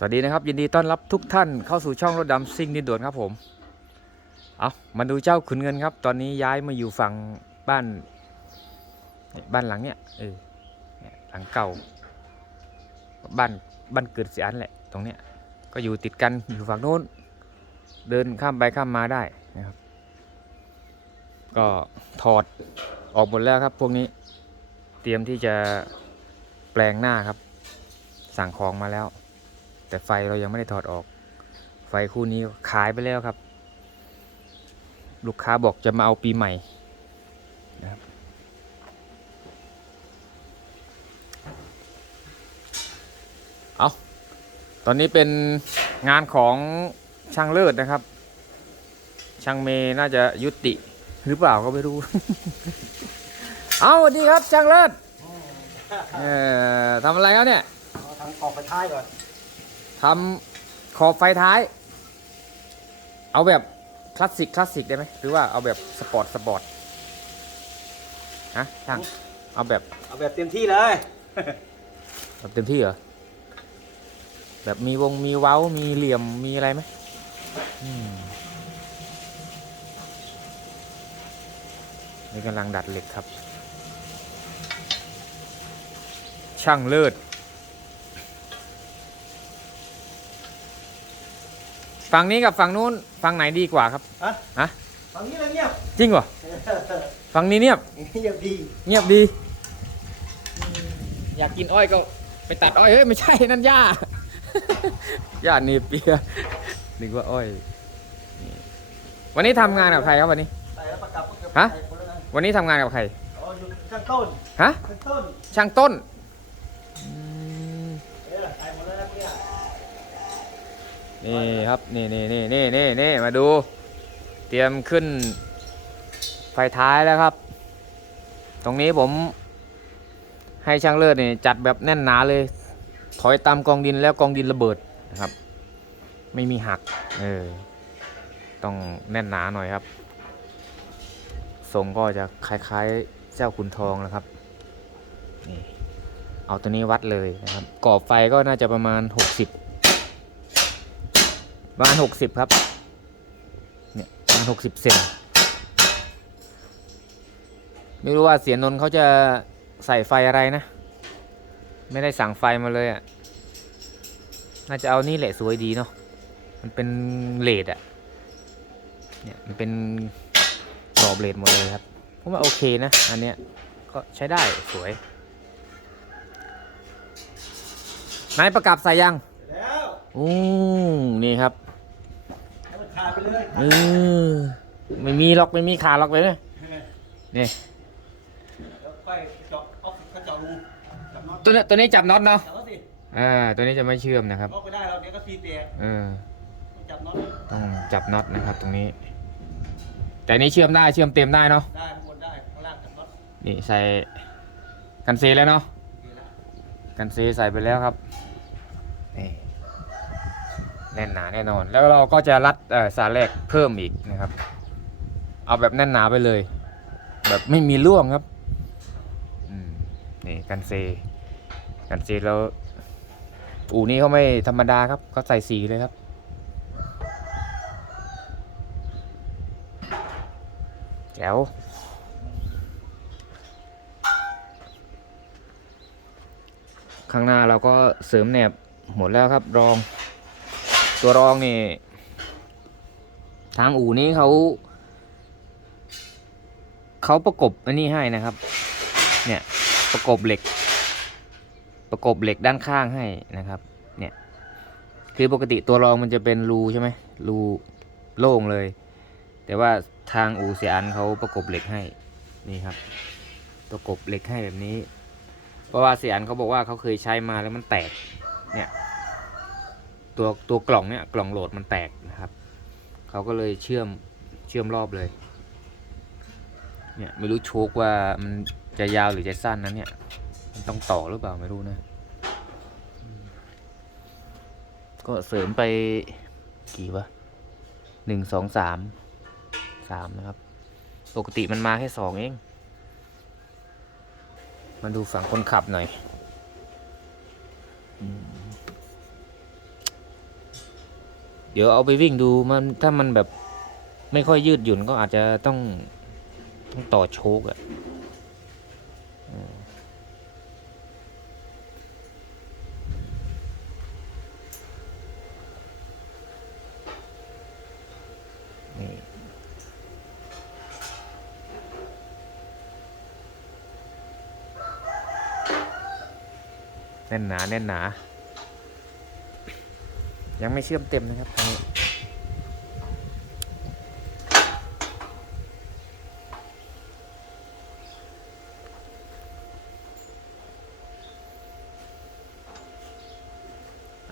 สวัสดีนะครับ ยินดีต้อนรับทุกท่านเข้าสู่ช่องรถดำซิ่งดินด่วนครับผม เอามาดูเจ้าขุนเงินครับ ตอนนี้ย้ายมาอยู่ฝั่งบ้าน บ้านหลังเนี้ยเออหลังเก่า บ้านบ้านเกิดเสียอันแหละ ตรงเนี้ยก็อยู่ติดกันอยู่ฝั่งโน้น เดินข้ามไปข้ามมาได้นะครับ ก็ถอดออกหมดแล้วครับ พวกนี้เตรียมที่จะแปลงหน้าครับ สั่งของมาแล้ว แต่ไฟเรายังไม่ได้ถอดออก ไฟคู่นี้ขายไปแล้วครับ ลูกค้าบอกจะมาเอาปีใหม่นะครับเอาตอนนี้เป็นงานของช่างเลิศนะครับ ช่างเมย์น่าจะยุติหรือเปล่าก็ไม่รู้ เอาสวัสดีครับช่างเลิศเอ่อทำอะไรครับเนี่ยทำกรอบไปท้ายก่อน ทำขอบไฟท้าย เอาแบบคลาสสิกคลาสสิกได้ไหมหรือว่าเอาแบบสปอร์ตสปอร์ตฮะช่างเอาแบบเอาแบบเต็มที่เลยแบบเต็มที่เหรอแบบมีวงมีเว้ามีเหลี่ยมมีอะไรไหมอืมนี่กำลังดัดเหล็กครับ ช่างเลิศ ฝั่งนี้กับฝั่งนู้นฝั่งไหนดีกว่าครับฮะฮะฝั่งนี้เลยเงียบจริงเหรอฝั่งนี้เนียบเงียบดีเงียบดี อยากกินอ้อยก็ไปตัดอ้อยเฮ้ยไม่ใช่นั่นหญ้าหญ้าเนเปียนึกว่าอ้อยนี่วันนี้ทำงานกับใครครับวันนี้ใส่แล้วประกับก็เกือบฮะใส่หมดแล้วนะวันนี้ทำงานกับใครอ๋ออยู่ข้างต้นฮะข้างต้นช่างต้นอืม เออใส่หมดแล้วนะเนี่ย นี่ครับนี่นี่นี่นี่นี่นี่มาดู เตรียมขึ้น ไฟท้ายแล้วครับ ตรงนี้ผมให้ช่างเลิศนี่จัดแบบแน่นหนาเลย ถอยตามกองดินแล้วกองดินระเบิดนะครับ ไม่มีหักเออต้องแน่นหนาหน่อยครับ ทรงก็จะคล้ายๆเจ้าขุนทองนะครับนี่เอาตัวนี้วัดเลยนะครับกรอบไฟก็น่าจะประมาณ 60 ประมาณ60ครับ เนี่ยประมาณ60เซนไม่รู้ว่าเสียนนท์เขาจะใส่ไฟอะไรนะ ไม่ได้สั่งไฟมาเลยอะ่ะ น่าจะเอานี่แหละสวยดีเนาะ มันเป็นเลดอะ่ะ เนี่ยมันเป็นกรอบเลดหมดเลยครับผมว่าโอเคนะ อันเนี้ยก็ใช้ได้สวย นายประกับใส่ยังเสร็จแล้ว อืมนี่ครับให้มันขาด ไปเลยเออไม่มีหรอกไม่มีขาหรอกเลยเนี่ยนี่แล้วค่อยเจาะออกก็เจาะรูจับน็อตตัวนี้ตัวนี้จับน็อตเนาะจับน็อตสิอ่าตัวนี้จะไม่เชื่อมนะครับออกไปได้เราเดี๋ยวก็ซีเตียเออจับน็อตต้องจับน็อตนะครับ ตรงนี้ แต่นี้เชื่อมได้เชื่อมเต็มได้เนาะได้ข้างบนได้ข้างล่างจับน็อตนี่ใส่กันเซแล้วเนาะดีแล้วกันเซใส่ไปแล้วครับนี่ แน่นหนาแน่นอน แล้วเราก็จะรัดสาแรกเพิ่มอีกนะครับ เอาแบบแน่นหนาไปเลย แบบไม่มีร่วงครับนี่กันเซกันเซแล้วอู่นี้เขาไม่ธรรมดาครับเขาใส่สีเลยครับแจ๋วข้างหน้าเราก็เสริมแหนบหมดแล้วครับรอง ตัวรองนี่ ทางอู่นี้เขาเขาประกบอันนี้ให้นะครับ เนี่ยประกบเหล็ก ประกบเหล็กด้านข้างให้นะครับ เนี่ย คือปกติตัวรองมันจะเป็นรูใช่ไหมรูโล่งเลย แต่ว่าทางอู่เสียอันเขาประกบเหล็กให้นี่ครับ ประกบเหล็กให้แบบนี้ เพราะว่าเสียอันเขาบอกว่าเขาเคยใช้มาแล้วมันแตก เนี่ย ตัวตัวกล่องเนี่ยกล่องโหลดมันแตกนะครับเขาก็เลยเชื่อมเชื่อมรอบเลยเนี่ยไม่รู้โชคว่ามันจะยาวหรือจะสั้นนั้นเนี่ยมันต้องต่อหรือเปล่าไม่รู้นะ ก็เสริมไปกี่วะหนึ่งสองสามสามนะครับ ปกติมันมาแค่สองเอง มาดูฝั่งคนขับหน่อยอม เดี๋ยวเอาไปวิ่งดูมันถ้ามันแบบไม่ค่อยยืดหยุ่นก็อาจจะต้องต้องต่อโชกอะอืมนี่แน่นหนา แน่นหนา ยังไม่เชื่อมเต็มนะครับอันนี้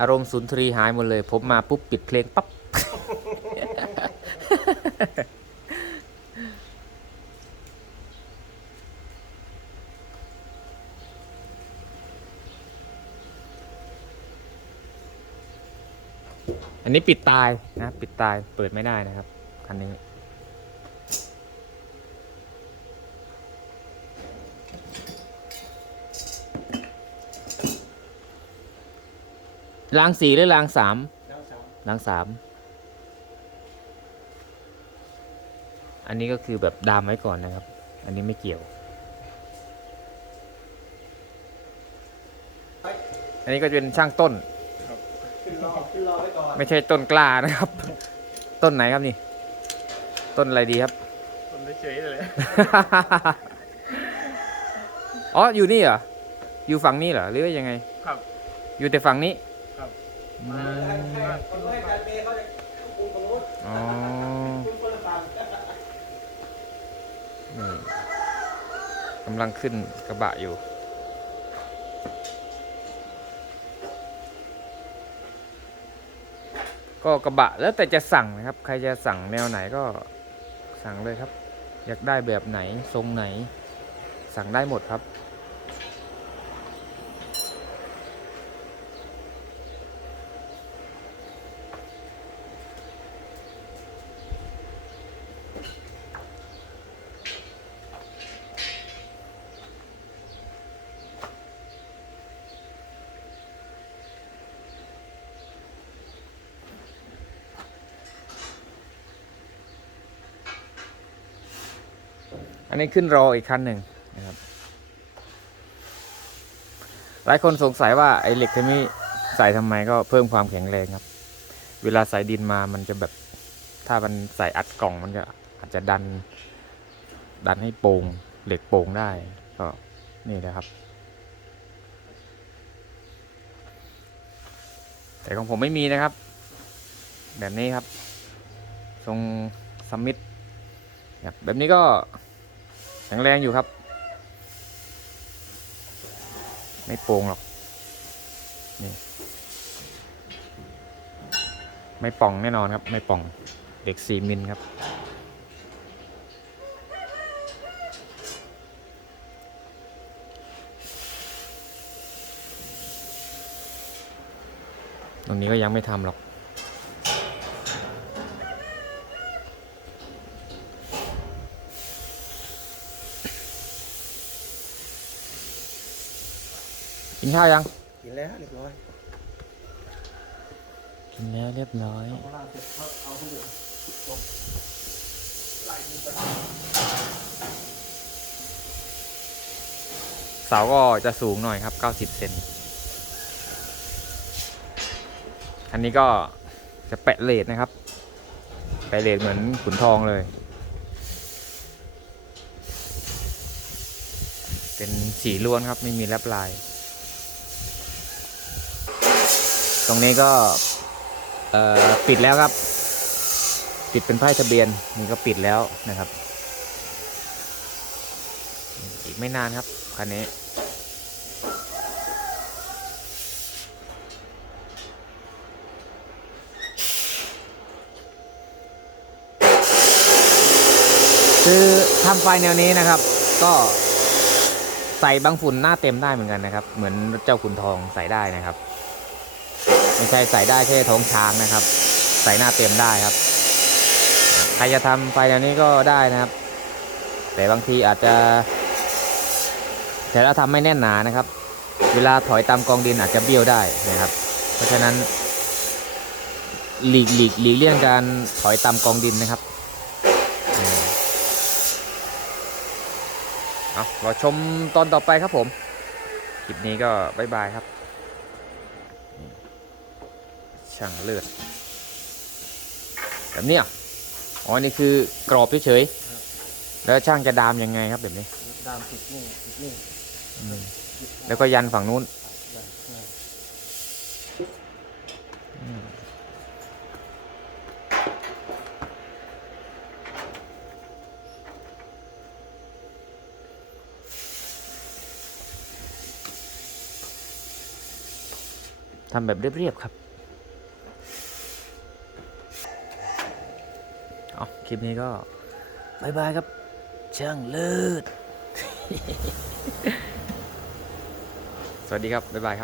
อารมณ์สุนทรีหายหมดเลย ผมมาปุ๊บปิดเพลงปั๊บ อันนี้ปิดตายนะปิดตายเปิดไม่ได้นะครับคันนี้รางสี่หรือรางสามแล้วสามรางสามอันนี้ก็คือแบบดามไว้ก่อนนะครับ อันนี้ไม่เกี่ยว อันนี้ก็จะเป็นช่างต้น ขึ้นรอขึ้นรอไว้ก่อนไม่ใช่ต้นกล้านะครับ ต้นไหนครับนี่ ต้นอะไรดีครับ ผมไม่เฉยเลย อ๋ออยู่นี่เหรอ อยู่ฝั่งนี้เหรอหรือว่ายังไง ครับ อยู่แต่ฝั่งนี้ครับ อืให้มให้คนให้การเมย์เขาจะคูณตรงนู้นอ๋อคูณคนละฝั่งนี่กำลังขึ้นกระบะอยู่ ก็กระบะแล้วแต่จะสั่งนะครับ ใครจะสั่งแนวไหนก็สั่งเลยครับ อยากได้แบบไหนทรงไหน สั่งได้หมดครับ อันนี้ขึ้นรออีกคันหนึ่งนะครับ หลายคนสงสัยว่าไอ้เหล็กที่ใส่ทำไมก็เพิ่มความแข็งแรงครับ เวลาใส่ดินมามันจะแบบถ้ามันใส่อัดกล่องมันก็อาจจะดัน ดันให้โป่งเหล็กโป่งได้ก็นี่นะครับ แต่ของผมไม่มีนะครับ แบบนี้ครับ ทรงสมิธแบบนี้ก็ แข็งแรงอยู่ครับ ไม่โป่งหรอก นี่ ไม่ป่องแน่นอนครับ ไม่ป่อง เด็กสี่มิลครับ ตรงนี้ก็ยังไม่ทำหรอก กินข้าวยัง กินแล้วเรียบร้อยกินแล้วเรียบร้อยเอาล่างเสร็จเขาเอาข้างบนจบไล่ขึ้นไปเสาก็จะสูงหน่อยครับ 90 เซนอันนี้ก็จะแปะเลดนะครับ แปะเลดเหมือนขุนทองเลย เป็นสีล้วนครับไม่มีแลบลาย ตรงนี้ก็ปิดแล้วครับ ปิดเป็นป้ายทะเบียนนี่ก็ปิดแล้วนะครับ อีกไม่นานครับคันนี้คือทำไฟแนวนี้นะครับ ก็ใส่บางฝุ่นหน้าเต็มได้เหมือนกันนะครับ เหมือนเจ้าขุนทองใส่ได้นะครับ ไม่ใช่ใส่ได้แค่ท้องช้างนะครับ ใส่หน้าเต็มได้ครับ ใครจะทำไฟแนวนี้ก็ได้นะครับ แต่บางทีอาจจะ แต่ถ้าทำไม่แน่นหนานะครับ เวลาถอยตามกองดินอาจจะเบี้ยวได้นะครับ เพราะฉะนั้น หลีกหลีกหลีกเลี่ยงการถอยตามกองดินนะครับเอารอชมตอนต่อไปครับผม คลิปนี้ก็บายบายครับนี่ ช่างเลือดแบบเนี้ยอ๋อนี่คือกรอบเฉยๆแล้วช่างจะดามยังไงครับแบบนี้ ดามติดนี่ติดนี่อืมแล้วก็ยันฝั่งนู้นทำแบบเรียบๆครับ เอา คลิปนี้ก็บายบายครับ ช่างเลิศ สวัสดีครับ บ๊ายบายครับ